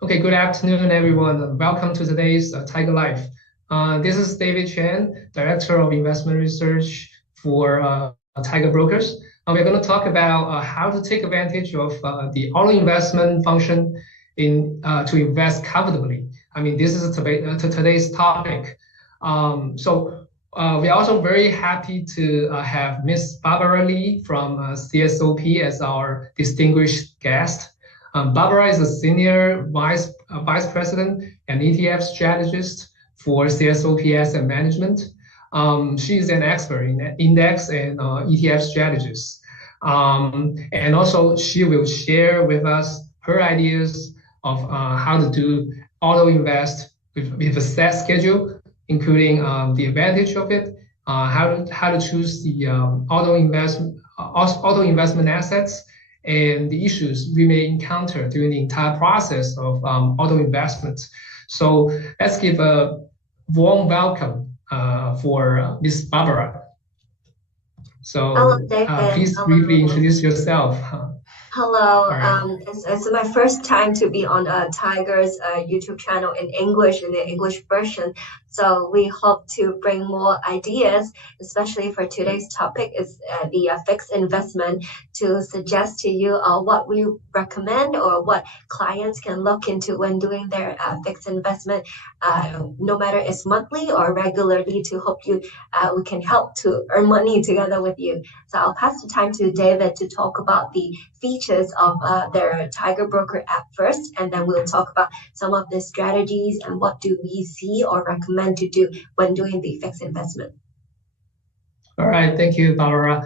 Okay, good afternoon, everyone. Welcome to today's Tiger Life. This is David Chen, Director of Investment Research for Tiger Brokers. We're going to talk about how to take advantage of the auto investment function to invest comfortably. I mean, this is today's topic. We're also very happy to have Miss Barbara Lee from CSOP as our distinguished guest. Barbara is a senior vice president and ETF strategist for CSOP Asset Management. She is an expert in index and ETF strategies. And also, she will share with us her ideas of how to do auto invest with a set schedule, including the advantage of it, how to choose the auto investment assets, and the issues we may encounter during the entire process of auto investment. So let's give a warm welcome for Ms. Barbara. So Hello, David. please briefly introduce yourself. Hello. Right. It's my first time to be on Tiger's YouTube channel in English, in the English version. So we hope to bring more ideas, especially for today's topic is the fixed investment, to suggest to you what we recommend or what clients can look into when doing their fixed investment, no matter it's monthly or regularly, to hope we can help to earn money together with you. So I'll pass the time to David to talk about the features of their Tiger Broker app first, and then we'll talk about some of the strategies and what do we see or recommend to do when doing the fixed investment. All right, thank you, Barbara.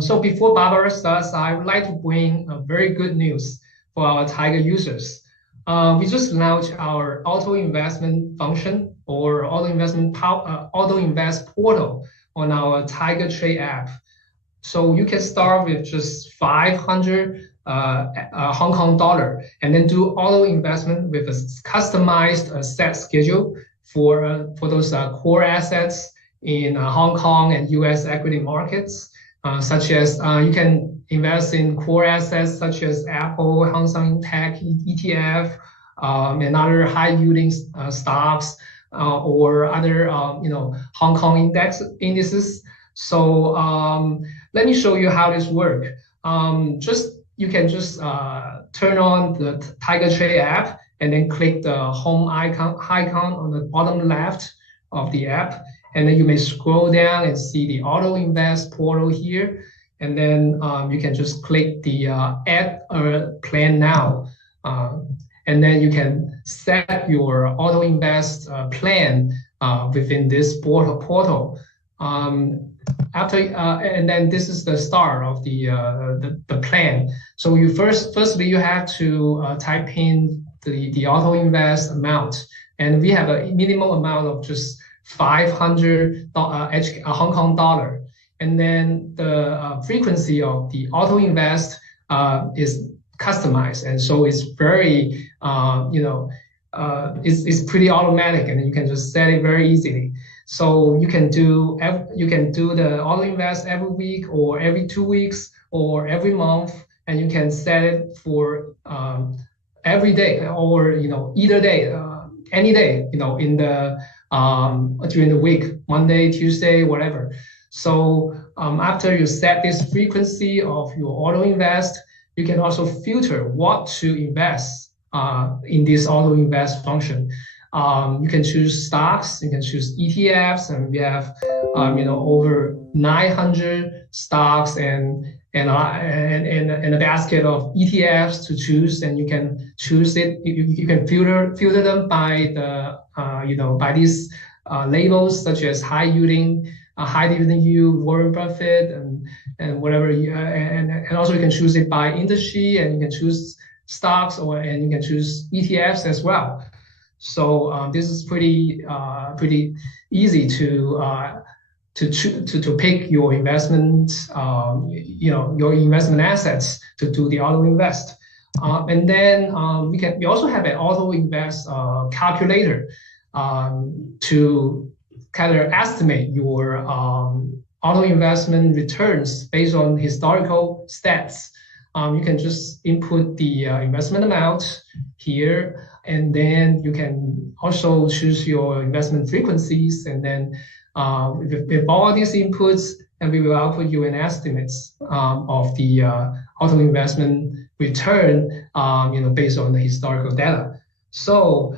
So before Barbara starts, I would like to bring a very good news for our Tiger users. We just launched our auto investment function or auto invest portal on our Tiger Trade app. So you can start with just 500 Hong Kong dollar and then do auto investment with a customized set schedule for those core assets in Hong Kong and US equity markets, such as you can invest in core assets such as Apple, Hang Seng Tech ETF, and other high yielding stocks or other Hong Kong indices. So let me show you how this works. You can just turn on the Tiger Trade app and then click the home icon on the bottom left of the app. And then you may scroll down and see the auto invest portal here. And then you can just click the add a plan now. And then you can set your auto invest plan within this portal. And then this is the start of the plan. So firstly you have to type in the auto invest amount, and we have a minimum amount of just 500 Hong Kong dollar, and then the frequency of the auto invest is customized, and so it's very it's pretty automatic, and you can just set it very easily. So you can do the auto invest every week or every 2 weeks or every month, and you can set it for every day or either day, any day in the during the week, Monday, Tuesday, whatever. So after you set this frequency of your auto invest, you can also filter what to invest in this auto invest function. You can choose stocks, you can choose ETFs, and we have over 900 stocks and a basket of ETFs to choose, and you can choose it. You can filter them by the by these labels such as high dividend yield, Warren Buffett, and whatever. And also you can choose it by industry, and you can choose stocks and you can choose ETFs as well. So this is pretty easy to pick your investment, your investment assets to do the auto invest. And then we also have an auto invest calculator to kind of estimate your auto investment returns based on historical stats. you can just input the investment amount here, and then you can also choose your investment frequencies, and then with all these inputs, and we will output you an estimate of the auto investment return, based on the historical data. So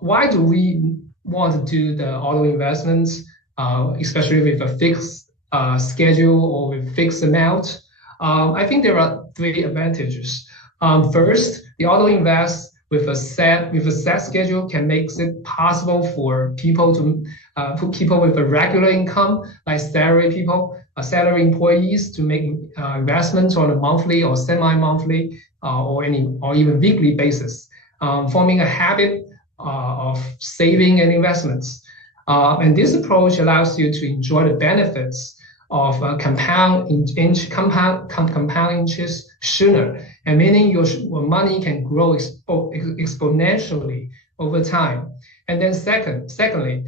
why do we want to do the auto investments, especially with a fixed schedule or with fixed amount? I think there are three advantages. First, the auto invest with a set schedule can make it possible for people to people with a regular income, like salary employees, to make investments on a monthly or semi-monthly or even weekly basis, forming a habit of saving and investments. And this approach allows you to enjoy the benefits of compound interest sooner, and meaning your money can grow exponentially over time. And then secondly,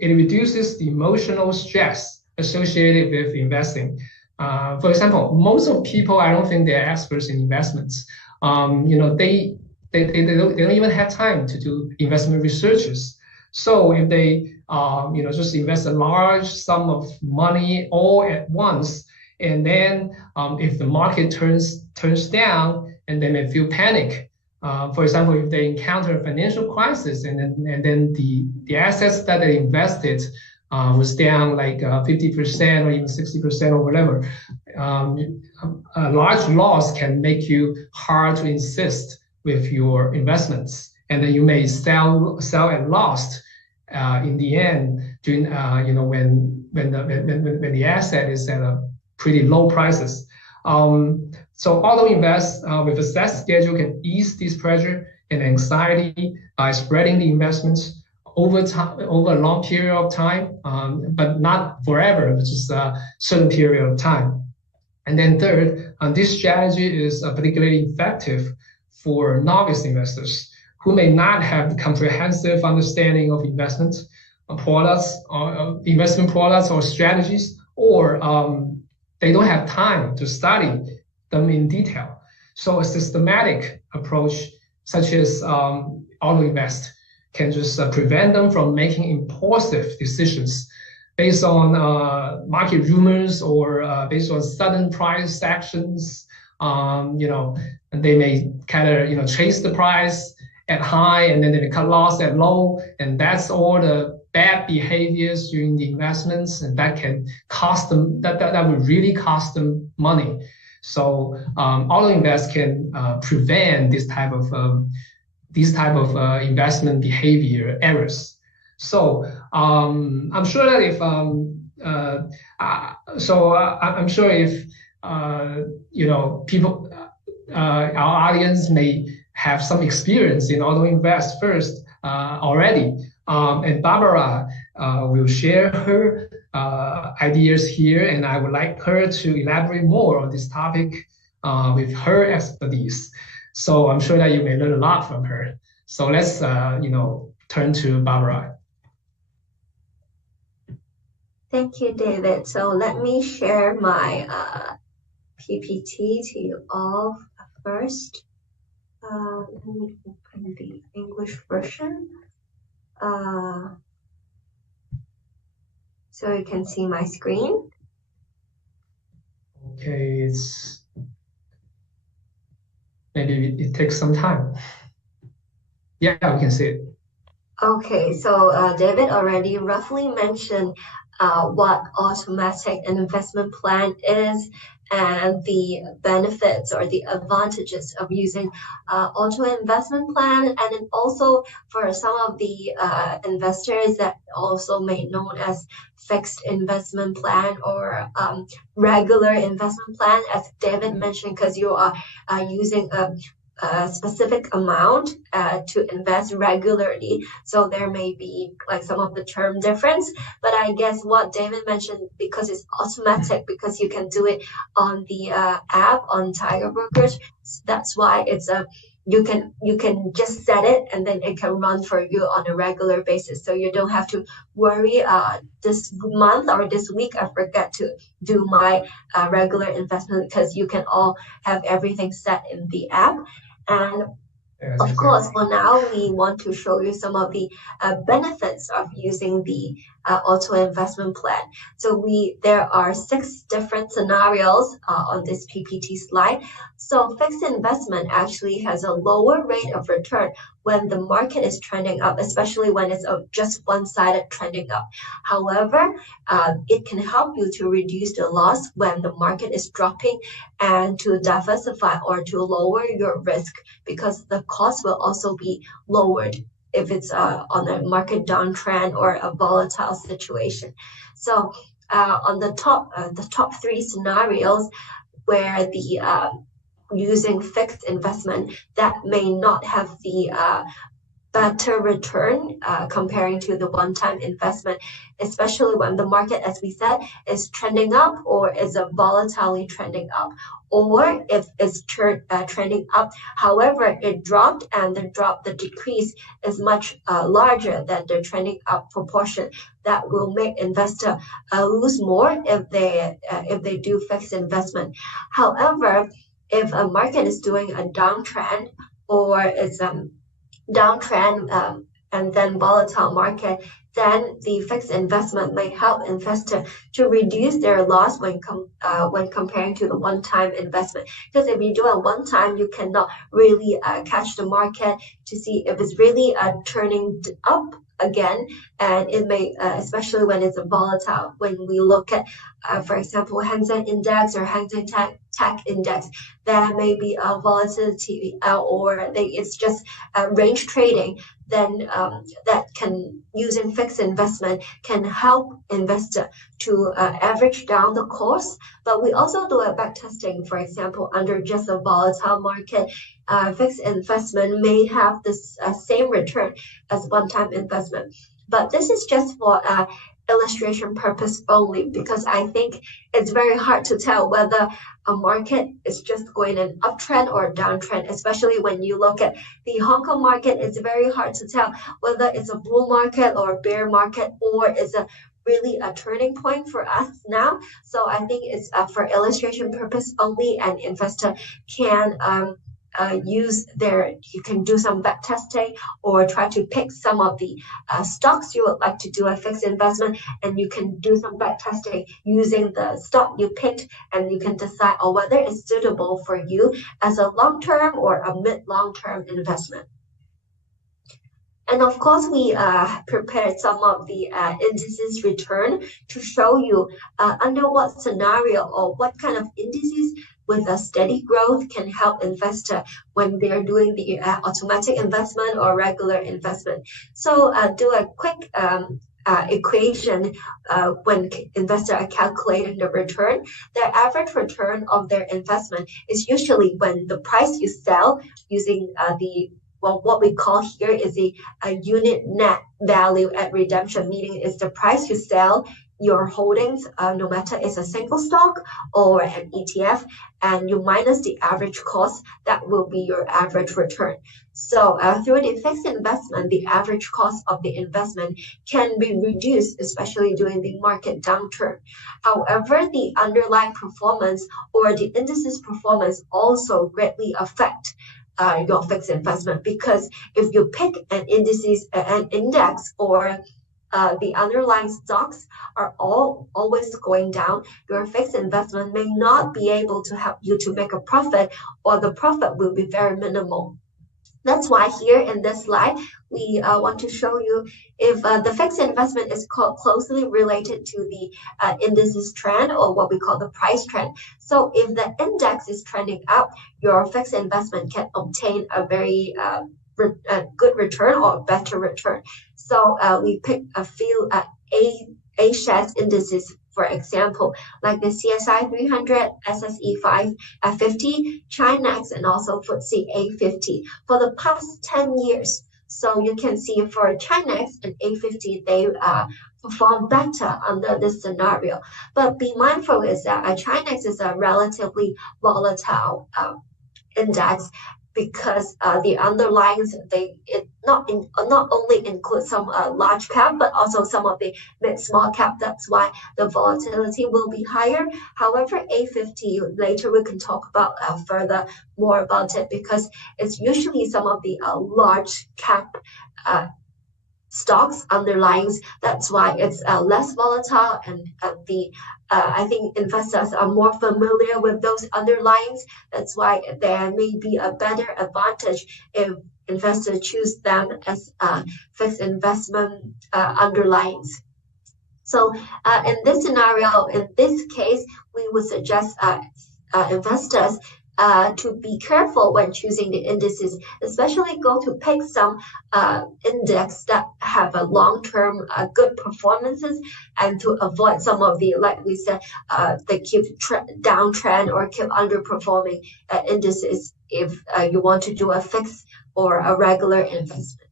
it reduces the emotional stress associated with investing. For example, most of people, I don't think they're experts in investments. They don't even have time to do investment researches. So if they just invest a large sum of money all at once, and then if the market turns down, and then they feel panic. For example, if they encounter a financial crisis, and then the assets that they invested was down like 50% or even 60% or whatever, a large loss can make you hard to insist with your investments, and then you may sell at loss in the end, during when the asset is at a pretty low prices. So auto invest with a set schedule can ease this pressure and anxiety by spreading the investments over a long period of time, but not forever, just a certain period of time. And then third, this strategy is particularly effective for novice investors who may not have the comprehensive understanding of investment products or strategies, or they don't have time to study them in detail. So a systematic approach such as auto invest can just prevent them from making impulsive decisions based on market rumors, or based on sudden price actions. And they may kind of chase the price at high, and then they cut loss at low, and that's all the bad behaviors during the investments, and that can cost them, that would really cost them money. So auto invest can prevent this type of investment behavior errors. So I'm sure that if people, our audience may have some experience in auto invest first already, and Barbara will share her ideas here, and I would like her to elaborate more on this topic with her expertise. So I'm sure that you may learn a lot from her. So let's turn to Barbara. Thank you, David. So let me share my PPT to you all first. Let me open the English version. So you can see my screen. Okay, maybe it takes some time. Yeah, we can see it. Okay, so David already roughly mentioned what automatic investment plan is, and the benefits or the advantages of using auto investment plan, and then also for some of the investors that also made known as fixed investment plan or regular investment plan, as David mentioned, because you are using a specific amount to invest regularly, so there may be like some of the term difference, but I guess what David mentioned, because it's automatic, because you can do it on the app on Tiger Brokers, that's why it's you can just set it and then it can run for you on a regular basis. So you don't have to worry, this month or this week I forget to do my regular investment, because you can all have everything set in the app. And Yes, of course, exactly. for now, we want to show you some of the benefits of using the auto investment plan. So there are 6 different scenarios on this PPT slide. So fixed investment actually has a lower rate of return when the market is trending up, especially when it's just one-sided trending up. However, it can help you to reduce the loss when the market is dropping, and to diversify or to lower your risk, because the cost will also be lowered if it's on a market downtrend or a volatile situation. So on the top 3 scenarios where the using fixed investment, that may not have the better return comparing to the one-time investment, especially when the market, as we said, is trending up or is a volatilely trending up, or if it's trending up, however it dropped, and the decrease is much larger than the trending up proportion. That will make investor lose more if they do fixed investment. However, if a market is doing a downtrend, or is downtrend, and then volatile market, then the fixed investment may help investor to reduce their loss when comparing to the one-time investment. Because if you do a one-time, you cannot really catch the market to see if it's really turning up again, and it may, especially when it's a volatile. When we look at, for example, Hang Seng Index or Hang Seng Tech Index, there may be a volatility, or it's just range trading. Then that can, using fixed investment, can help investor to average down the cost. But we also do a back testing. For example, under just a volatile market, fixed investment may have this same return as one-time investment. But this is just for illustration purpose only, because I think it's very hard to tell whether a market is just going an uptrend or a downtrend, especially when you look at the Hong Kong market. It's very hard to tell whether it's a bull market or a bear market, or is a really a turning point for us now. So I think it's for illustration purpose only, and investor can you can do some back testing, or try to pick some of the stocks you would like to do a fixed investment, and you can do some back testing using the stock you picked, and you can decide on whether it's suitable for you as a long-term or a mid-long-term investment. And of course, we prepared some of the indices return to show you under what scenario or what kind of indices with a steady growth can help investor when they're doing the automatic investment or regular investment. So do a quick equation when investor are calculating the return. Their average return of their investment is usually when the price you sell using what we call here is a unit net value at redemption, meaning it's the price you sell your holdings, no matter it's a single stock or an ETF, and you minus the average cost, that will be your average return. So through the fixed investment, the average cost of the investment can be reduced, especially during the market downturn. However, the underlying performance or the indices performance also greatly affect your fixed investment, because if you pick an index, or the underlying stocks are always going down, your fixed investment may not be able to help you to make a profit, or the profit will be very minimal. That's why here in this slide, we want to show you if the fixed investment is closely related to the indices trend, or what we call the price trend. So if the index is trending up, your fixed investment can obtain a very good return or better return. So we picked a few A-shares indices, for example, like the CSI 300, SSE 550, Chinex, and also FTSE A50 for the past 10 years. So you can see for Chinex and A50, they perform better under this scenario. But be mindful is that Chinex is a relatively volatile index, because the underlyings it not only include some large cap, but also some of the mid small cap. That's why the volatility will be higher. However, A50 later we can talk about further more about it, because it's usually some of the large cap stocks underlyings. That's why it's less volatile, and I think investors are more familiar with those underlyings. That's why there may be a better advantage if investors choose them as fixed investment underlyings. So in this scenario, in this case, we would suggest investors to be careful when choosing the indices, especially go to pick some index that have a long-term good performances, and to avoid some of the, like we said, they keep downtrend or keep underperforming indices if you want to do a fixed or a regular investment.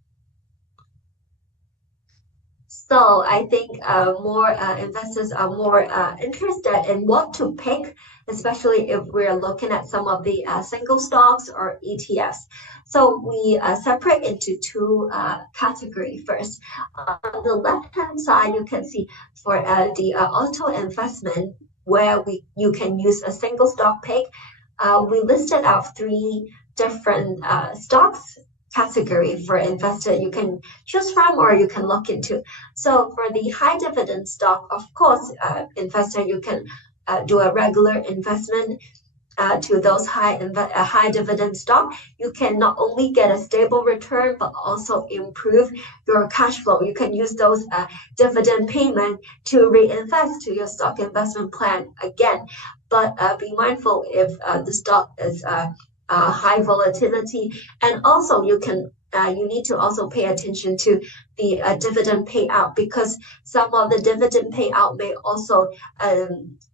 So I think more investors are more interested in what to pick, especially if we're looking at some of the single stocks or ETFs. So we separate into two categories first. On the left-hand side, you can see for the auto investment, where you can use a single stock pick. We listed out three different stocks category for investor you can choose from or you can look into. So for the high dividend stock, of course, investor, you can do a regular investment to those high dividend stock. You can not only get a stable return, but also improve your cash flow. You can use those dividend payment to reinvest to your stock investment plan again. But be mindful if the stock is high volatility, and also you need to also pay attention to the dividend payout, because some of the dividend payout may also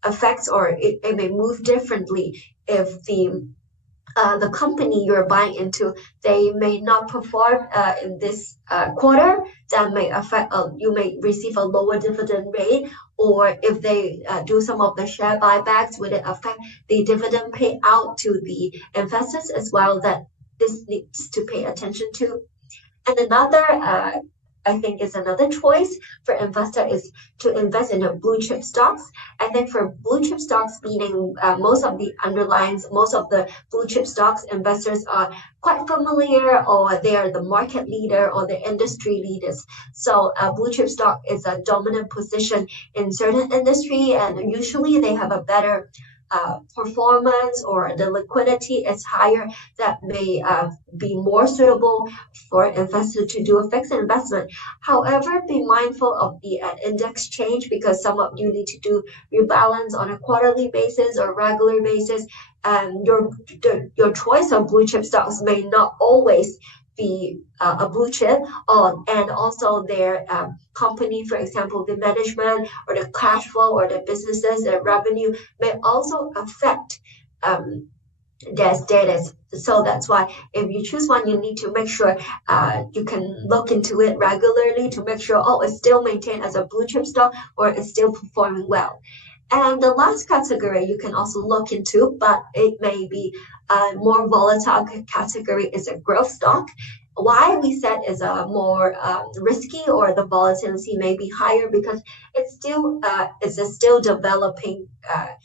affect, or it may move differently if the company you're buying into, they may not perform in this quarter. That may affect, you may receive a lower dividend rate, or if they do some of the share buybacks, would it affect the dividend payout to the investors as well? That this needs to pay attention to. And another I think is another choice for investor is to invest in a blue chip stocks. And then for blue chip stocks, meaning most of the underlines, most of the blue chip stocks investors are quite familiar, or they are the market leader or the industry leaders. So blue chip stock is a dominant position in certain industry, and usually they have a better performance, or the liquidity is higher, that may be more suitable for investors to do a fixed investment. However, be mindful of the index change, because some of you need to do rebalance on a quarterly basis or regular basis, and your choice of blue chip stocks may not always be a blue chip, and also their company, for example, the management or the cash flow or the businesses, their revenue may also affect their status. So that's why if you choose one, you need to make sure you can look into it regularly to make sure, it's still maintained as a blue chip stock, or it's still performing well. And the last category you can also look into, but it may be a more volatile category, is a growth stock. Why we said is a more risky, or the volatility may be higher, because it's a still developing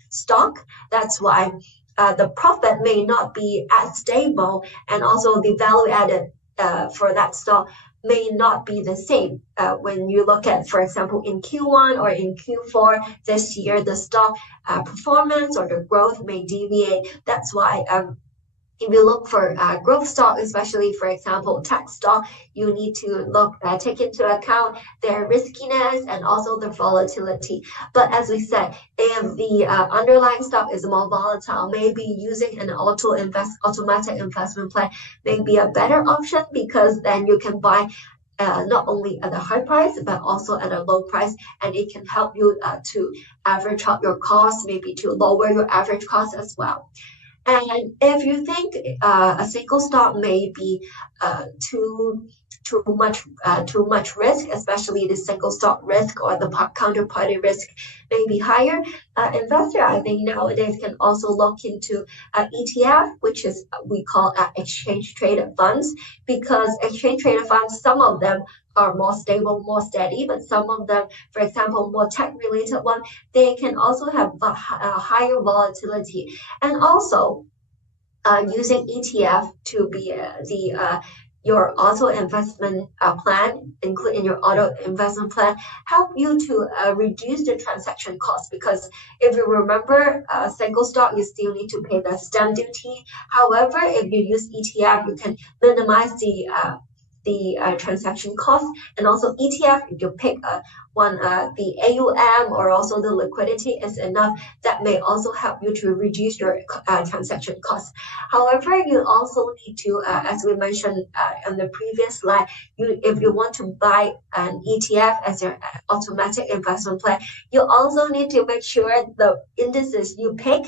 stock. That's why the profit may not be as stable, and also the value added for that stock may not be the same. When you look at, for example, in Q1 or in Q4 this year, the stock performance or the growth may deviate. That's why if you look for growth stock, especially, for example, tech stock, you need to take into account their riskiness and also the volatility. But as we said, if the underlying stock is more volatile, maybe using an automatic investment plan may be a better option, because then you can buy not only at a high price, but also at a low price, and it can help you to average out your costs, maybe to lower your average cost as well. And if you think a single stock may be too too much risk, especially the single stock risk or the counterparty risk may be higher, investor I think nowadays can also look into ETF, which is we call exchange traded funds, because exchange traded funds, some of them are more stable, more steady, but some of them, for example, more tech related one, they can also have a higher volatility. And also, using ETF to be the your auto investment plan, include in your auto investment plan, help you to reduce the transaction cost. Because if you remember, single stock, you still need to pay the stamp duty. However, if you use ETF, you can minimize the transaction cost. And also ETF, if you pick one, the AUM or also the liquidity is enough, that may also help you to reduce your transaction costs. However, you also need to, as we mentioned on the previous slide, if you want to buy an ETF as your automatic investment plan, you also need to make sure the indices you pick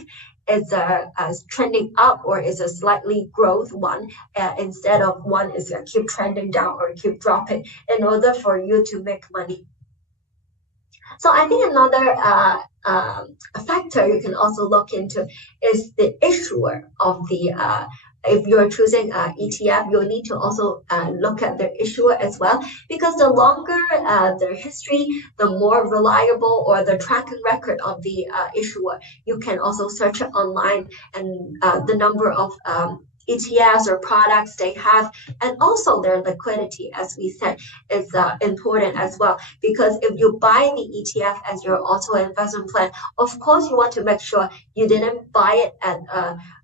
is trending up or is a slightly growth one, instead of one is keep trending down or keep dropping, in order for you to make money. So I think another factor you can also look into is the issuer of the if you're choosing ETF, you'll need to also look at the issuer as well, because the longer the history, the more reliable or the tracking record of the issuer. You can also search it online, and the number of ETFs or products they have, and also their liquidity, as we said, is important as well. Because if you buy the ETF as your auto investment plan, of course you want to make sure you didn't buy it at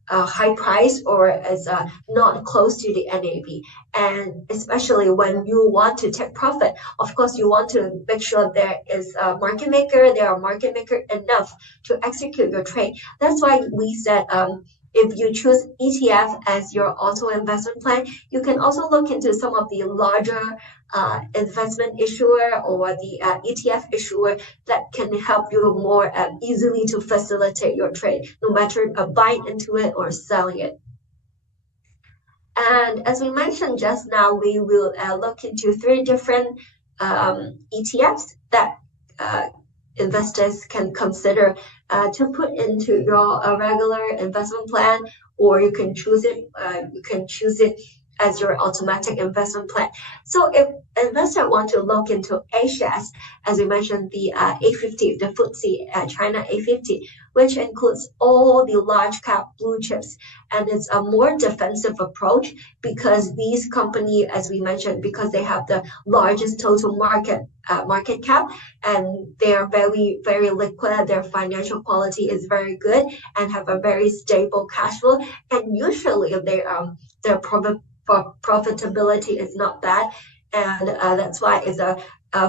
a high price or as not close to the NAV. And especially when you want to take profit, of course you want to make sure there is a market maker, there are market maker enough to execute your trade. That's why we said if you choose ETF as your auto investment plan, you can also look into some of the larger investment issuer or the ETF issuer that can help you more easily to facilitate your trade, no matter buying into it or selling it. And as we mentioned just now, we will look into three different ETFs that investors can consider to put into your regular investment plan, or you can choose it. You can choose it as your automatic investment plan. So if investor want to look into A-shares, as we mentioned, the A50, the FTSE China A50, which includes all the large cap blue chips, and it's a more defensive approach because these companies, as we mentioned, because they have the largest total market cap, and they are very liquid. Their financial quality is very good and have a very stable cash flow, and usually their profitability is not bad, and that's why it's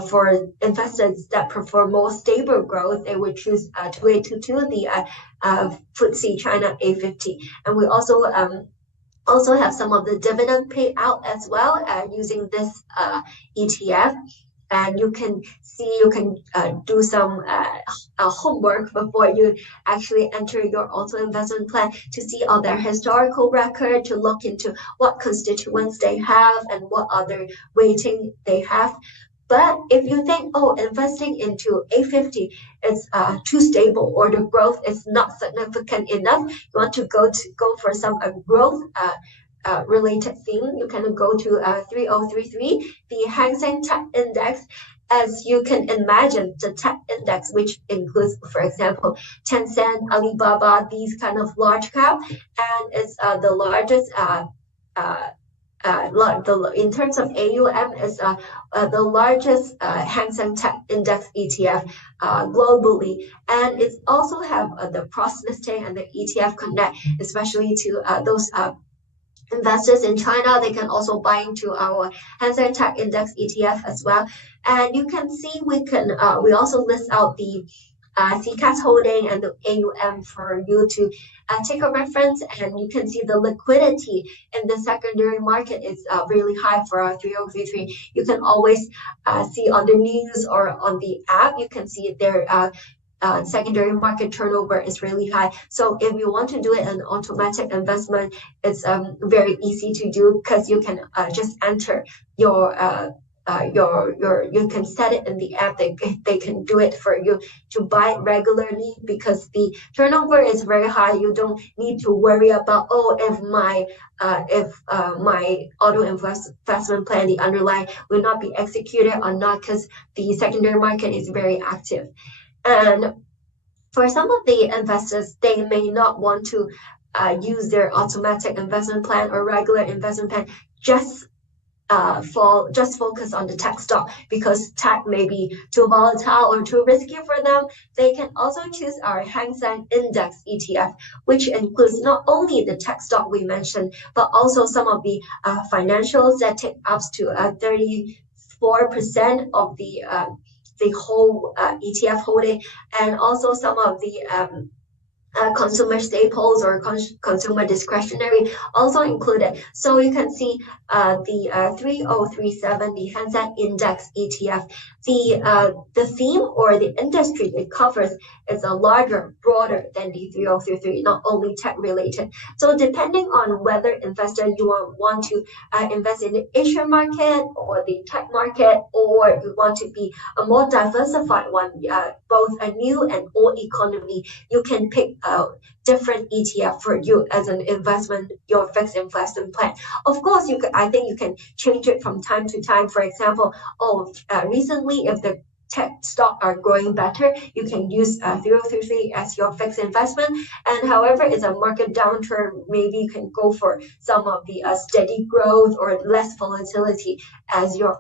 for investors that prefer more stable growth, they would choose 2822, the FTSE China A50. And we also have some of the dividend payout as well using this ETF. And you can do some homework before you actually enter your auto investment plan to see all their historical record, to look into what constituents they have and what other weighting they have. But if you think, oh, investing into A50 is too stable or the growth is not significant enough, you want to go for some growth related theme, you can go to 3033, the Hang Seng Tech Index. As you can imagine, the tech index, which includes, for example, Tencent, Alibaba, these kind of large cap, and it's the largest in terms of AUM, is the largest Hang Seng Tech Index ETF globally, and it also have the cross listing and the ETF Connect, especially to those investors in China. They can also buy into our Hang Seng Tech Index ETF as well. And you can see we also list out the CCAS holding and the AUM for you to take a reference, and you can see the liquidity in the secondary market is really high for our 3033. You can always see on the news or on the app, you can see their secondary market turnover is really high. So if you want to do it an automatic investment, it's very easy to do because you can just enter your you can set it in the app. They can do it for you to buy regularly because the turnover is very high. You don't need to worry about if my auto investment plan, the underlying, will not be executed or not, because the secondary market is very active. And for some of the investors, they may not want to use their automatic investment plan or regular investment plan just focus on the tech stock because tech may be too volatile or too risky for them. They can also choose our Hang Seng Index ETF, which includes not only the tech stock we mentioned, but also some of the financials that take up to 34% of the whole ETF holding, and also some of the consumer staples or consumer discretionary also included. So you can see the 3037, the Hang Seng Index ETF. The theme or the industry it covers is a larger, broader than the 3033, not only tech related. So depending on whether investor you want to invest in the Asian market or the tech market, or you want to be a more diversified one, both a new and old economy, you can pick different ETF for you as an investment, your fixed investment plan. Of course, I think you can change it from time to time. For example, recently if the tech stock are growing better, you can use 033 as your fixed investment. And however, it's a market downturn, maybe you can go for some of the steady growth or less volatility as your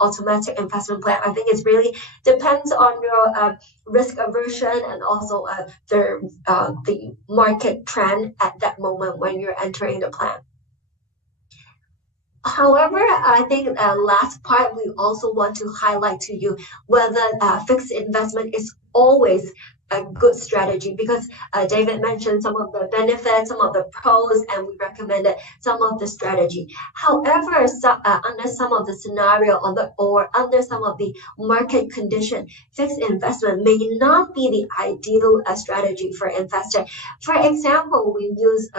automatic investment plan. I think it really depends on your risk aversion and also the market trend at that moment when you're entering the plan. However, I think last part, we also want to highlight to you whether fixed investment is always a good strategy, because David mentioned some of the benefits, some of the pros, and we recommended some of the strategy. However, under some of the scenario or under some of the market condition, fixed investment may not be the ideal strategy for investor. For example, we use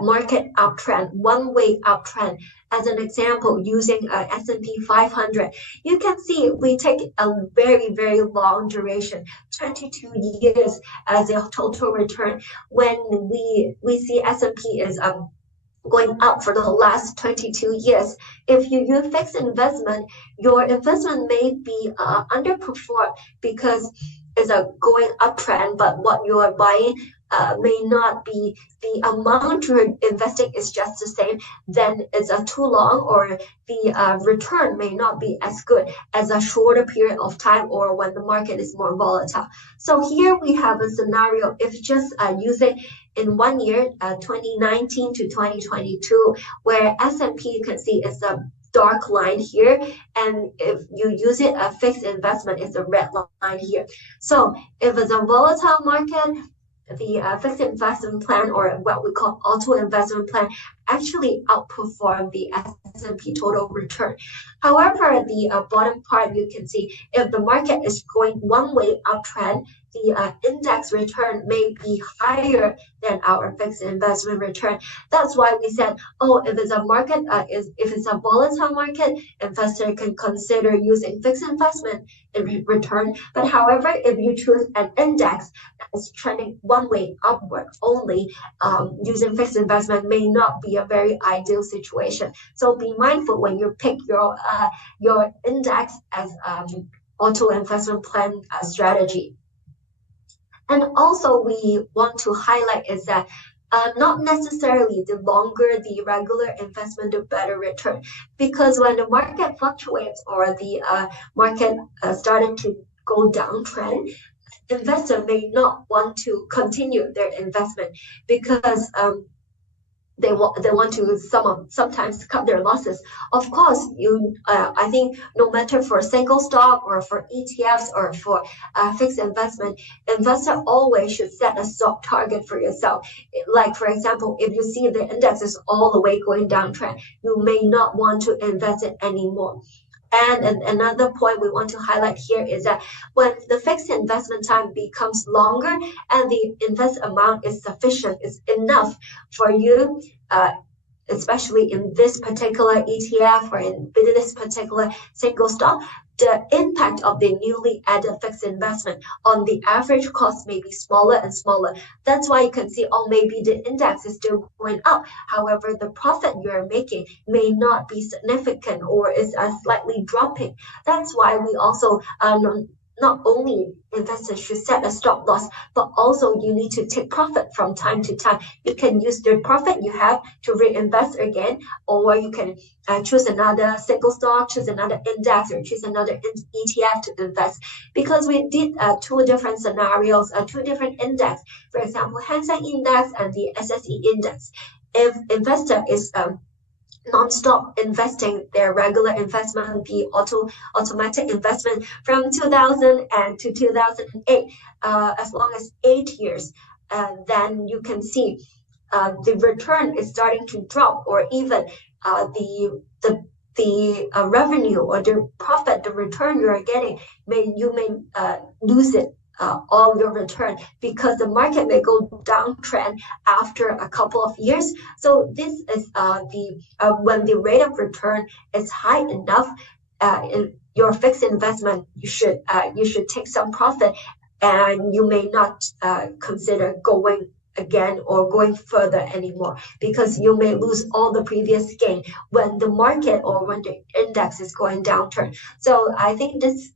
market uptrend, one-way uptrend as an example using S&P 500. You can see we take a very, very long duration, 22 years as a total return. When we see S&P is going up for the last 22 years. If you use fixed investment, your investment may be underperformed because it's a going uptrend, but what you are buying may not be the amount you're investing is just the same, then it's a too long, or the return may not be as good as a shorter period of time or when the market is more volatile. So here we have a scenario if just using in 1 year, 2019 to 2022, where S&P you can see is a dark line here, and if you use it a fixed investment, it's a red line here. So if it's a volatile market, the fixed investment plan, or what we call auto investment plan, actually outperform the S&P total return. However, the bottom part you can see, if the market is going one-way uptrend, the index return may be higher than our fixed investment return. That's why we said, if it's a market, if it's a volatile market, investor can consider using fixed investment in return. But however, if you choose an index that is trending one way upward only, using fixed investment may not be a very ideal situation. So be mindful when you pick your index as auto investment plan strategy. And also we want to highlight is that not necessarily the longer the regular investment, the better return. Because when the market fluctuates or the market started to go downtrend, investor may not want to continue their investment because they want to sometimes cut their losses. Of course, I think no matter for single stock or for ETFs or for fixed investment, investor always should set a stop target for yourself. Like for example, if you see the index is all the way going downtrend, you may not want to invest it anymore. And another point we want to highlight here is that when the fixed investment time becomes longer and the invest amount is sufficient, is enough for you, especially in this particular ETF or in this particular single stock, the impact of the newly added fixed investment on the average cost may be smaller and smaller. That's why you can see, oh, maybe the index is still going up. However, the profit you're making may not be significant or is slightly dropping. That's why we also not only investors should set a stop loss, but also you need to take profit from time to time. You can use the profit you have to reinvest again, or you can choose another single stock, choose another index, or choose another ETF to invest. Because we did two different scenarios, two different index. For example, Hang Seng Index and the SSE Index. If investor is non-stop investing their regular investment, the automatic investment from 2000 and to 2008, as long as 8 years, then you can see the return is starting to drop, or even the revenue or the profit, the return you are getting, you may lose it, all your return, because the market may go downtrend after a couple of years. So this is when the rate of return is high enough, in your fixed investment, you should take some profit, and you may not consider going again or going further anymore, because you may lose all the previous gain when the market or when the index is going downturn. So I think this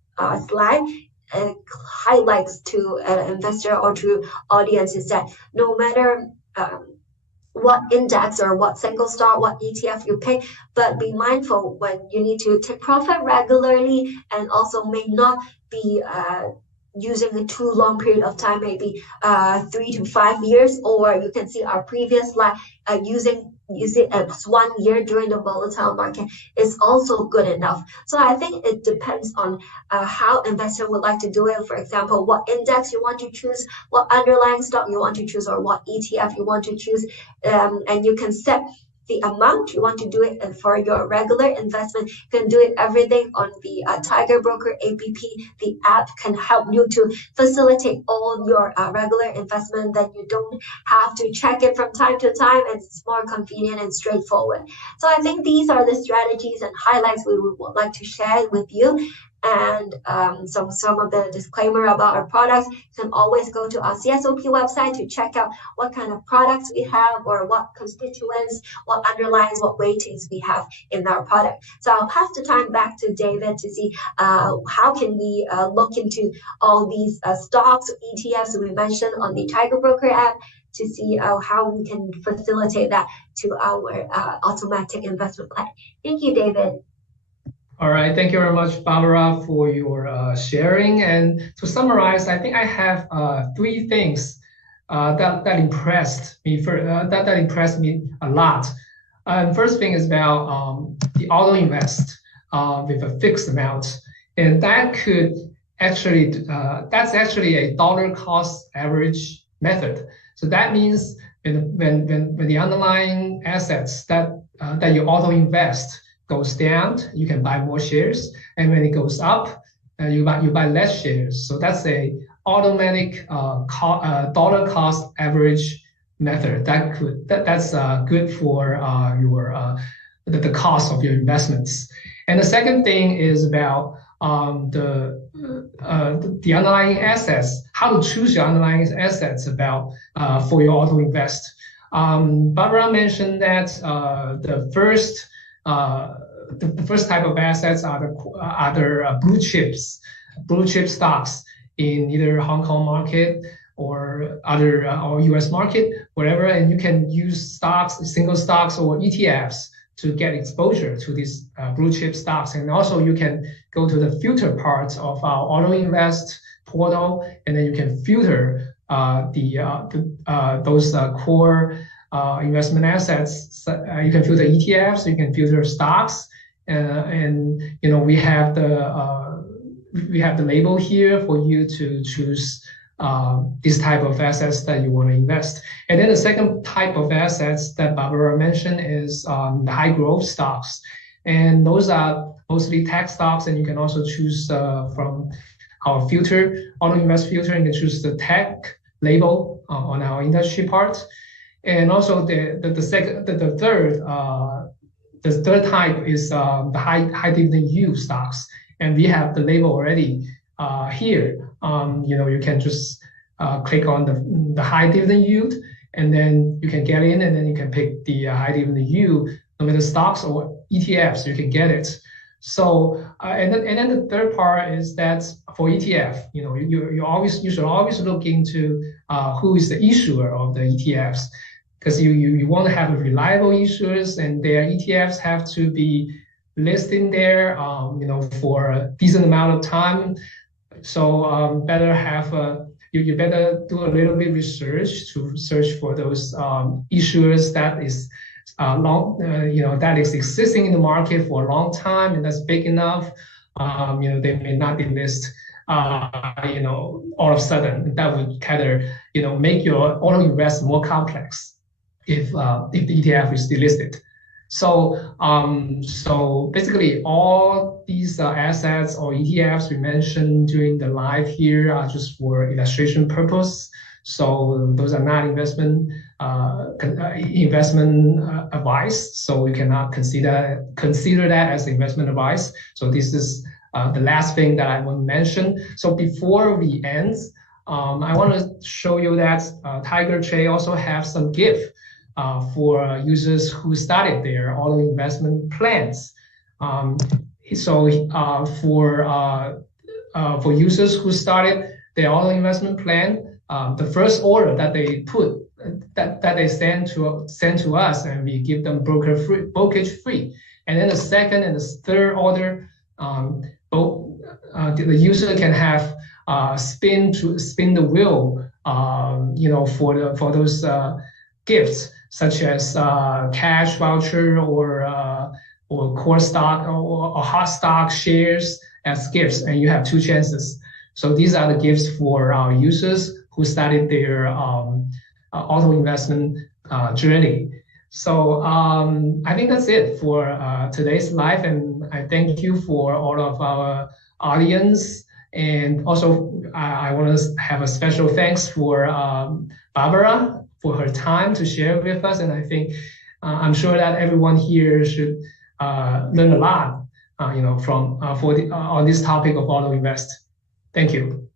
slide highlights to an investor or to audience is that no matter what index or what single stock, what ETF you pick, but be mindful when you need to take profit regularly, and also may not be using a too long period of time, maybe 3 to 5 years, or you can see our previous slide, use it as 1 year during the volatile market is also good enough. So I think it depends on how investor would like to do it. For example, what index you want to choose, what underlying stock you want to choose, or what ETF you want to choose, and you can set the amount you want to do it. And for your regular investment, you can do it everything on the Tiger Broker app. The app can help you to facilitate all your regular investment. Then you don't have to check it from time to time, and it's more convenient and straightforward. So I think these are the strategies and highlights we would like to share with you. And some of the disclaimer about our products. You can always go to our CSOP website to check out what kind of products we have, or what constituents, what underlines, what weightings we have in our product. So I'll pass the time back to David to see how can we look into all these stocks, ETFs we mentioned on the Tiger Broker app, to see how we can facilitate that to our automatic investment plan. Thank you, David. All right, thank you very much, Barbara, for your sharing. And to summarize, I think I have three things that impressed me that impressed me a lot. First thing is about the auto invest with a fixed amount, and that could actually that's actually a dollar cost average method. So that means when the underlying assets that you auto invest goes down, you can buy more shares, and when it goes up, you buy less shares. So that's a automatic dollar cost average method that's good for the cost of your investments. And the second thing is about the underlying assets, how to choose your underlying assets for your auto invest. Barbara mentioned that the first type of assets are the blue chip stocks in either Hong Kong market or or US market, whatever, and you can use single stocks or ETFs to get exposure to these blue chip stocks. And also you can go to the filter parts of our auto invest portal, and then you can filter those core investment assets. You can filter ETFs, you can filter stocks, and we have the label here for you to choose this type of assets that you want to invest. And then the second type of assets that Barbara mentioned is the high growth stocks. And those are mostly tech stocks, and you can also choose from our filter, auto invest filter, you can choose the tech label on our industry part. And also the third type is the high dividend yield stocks, and we have the label already here. You can just click on the high dividend yield, and then you can get in, and then you can pick the high dividend yield, no matter stocks or ETFs, you can get it. So and then the third part is that for ETF, you should always look into who is the issuer of the ETFs, because you want to have a reliable issuers, and their ETFs have to be listed there, for a decent amount of time. So better have you better do a little bit research to search for those issuers that is that is existing in the market for a long time and that's big enough. They may not be listed all of a sudden. That would kind of make your auto invest more complex if the ETF is delisted. So basically all these assets or ETFs we mentioned during the live here are just for illustration purpose. So those are not investment advice. So we cannot consider that as investment advice. So this is the last thing that I want to mention. So before we end, I want to show you that Tiger Trade also have some gift for users who started their auto investment plans. For users who started their auto investment plan, the first order that they put that they send to us, and we give them brokerage free. And then the second and the third order, the user can have spin the wheel, for those gifts, such as cash voucher or core stock or hot stock shares as gifts, and you have 2 chances. So these are the gifts for our users who started their auto investment journey. So I think that's it for today's live, and I thank you for all of our audience. And also I want to have a special thanks for Barbara for her time to share with us. And I think I'm sure that everyone here should learn a lot, on this topic of auto invest. Thank you.